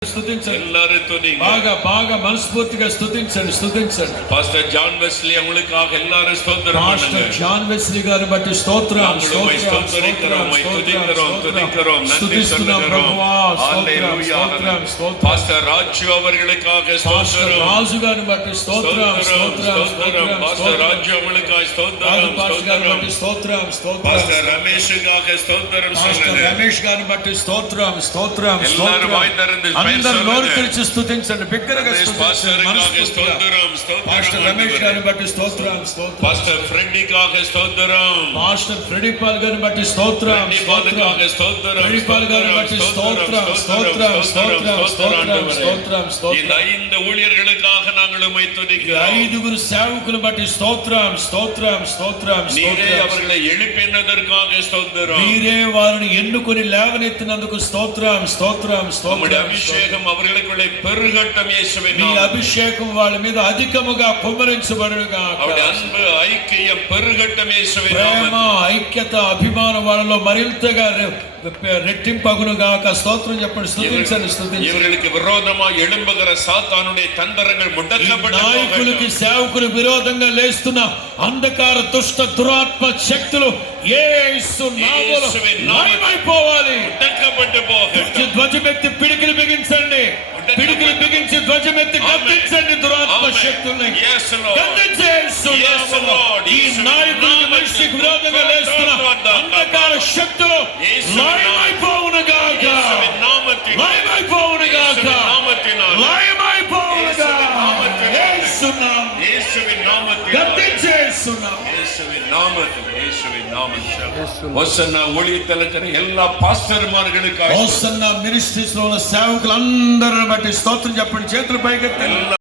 స్తుతించండి. బాగా మనస్ఫూర్తిగా స్తుతించండి. పాస్టర్ జాన్ వెస్లీ அவங்களுக்காக எல்லாரும் ஸ்தோத்திரம் பண்ணுங்க. పాస్టర్ జాన్ వెస్లీ గారిని బట్టి స్తోత్రం. స్తుతిస్తున్నాం ప్రభువా. స్తోత్రం. పాస్టర్ రాజు அவர்களுக்காக ஸ்தோத்திரம். రాజు గారిని బట్టి స్తోత్రం. పాస్టర్ రాజు அவங்களுக்காக ஸ்தோத்திரம். పాస్టర్ రమేష్காக ஸ்தோத்திரம். పాస్టర్ రమేష్ గారిని బట్టి స్తోత్రం. எல்லாரும் வாய் திறந்து అందరూ నోరు తెరిచి స్తుతించండి. బిగ్గరగా పాస్టర్ రమేష్ గారిని బట్టి స్తోత్రం. పాస్టర్ ఫ్రెండికాக స్తోత్రం. పాస్టర్ ఫ్రెడిపాల్ గారిని బట్టి స్తోత్రం. ఫ్రెడిపాల్ గారిని బట్టి స్తోత్రం. இந்த ஐந்து ஊழியர்களுக்காக நாங்கள் உம்மை துதிக்கிறோம். ఐదుగురు సేవకులను బట్టి స్తోత్రం. நீரே அவர்களை எழுப்பினதற்காக స్తోత్రం. మీరే వారిని ఎన్నుకొని లేవనెత్తినందుకు స్తోత్రం. అభిషేకం அவர்களுக்குள்ளே பெருகட்டும் இயேசுவின் మీ நாமத்தில். అభిషేకం వాళ్ళ మీద అధికముగా కుమ్మరించబడునుగా. அவருடைய అன்பு ఐక్యం பெருகட்டும் இயேசுவின் ప్రేమ நாமத்தில். ఐక్యత అభిమానం వాళ్ళలో మరింతగా రెట్టింపగునుగాక. స్తోత్రం చెప్పండి. స్తుతించండి. இவர்களுக்கு விரோதமாக எழும்புகிற சாத்தானுடைய தந்திரங்கள் முடக்கப்பட்டு నాయకులకి సేవకులు విరోధంగా లేస్తున్న అంధకార దుష్ట దురాత్మ శక్తులు యేసు నామములో లయమైపోవాలి. முடக்கப்பட்டு போகட்டும். ధ్వజమెత్తి పిడికిలి బిగించండి. పిడికిలి బిగించి ధ్వజమెత్తి గద్దించండి. దురాత్మ శక్తుల్ని గద్దించే యేసు నామములో ఈ నాయకులకి మనిషికి విరోధంగా లేస్తున్న అంధకార శక్తులు లయమైపోవునుగాక. இயேசுவின் நாமத்தில் ஹோசன்னா ஊழியத்தில் இருக்கிற எல்லா பாஸ்டர்மார்களுக்காக హోసన్నా మినిస్ట్రీస్ లో ఉన్న సేవకులందరిని బట్టి స్తోత్రం చెప్పండి. చేతులు పైకెత్తండి.